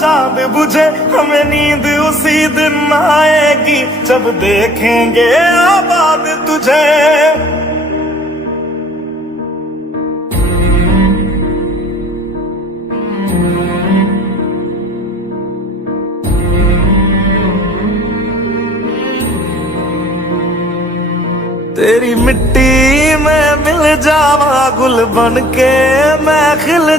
चांद बुझे हमें नींद उसी दिन आएगी जब देखेंगे आबाद तुझे। तेरी मिट्टी में मिल जावा गुल बन के मैं खिल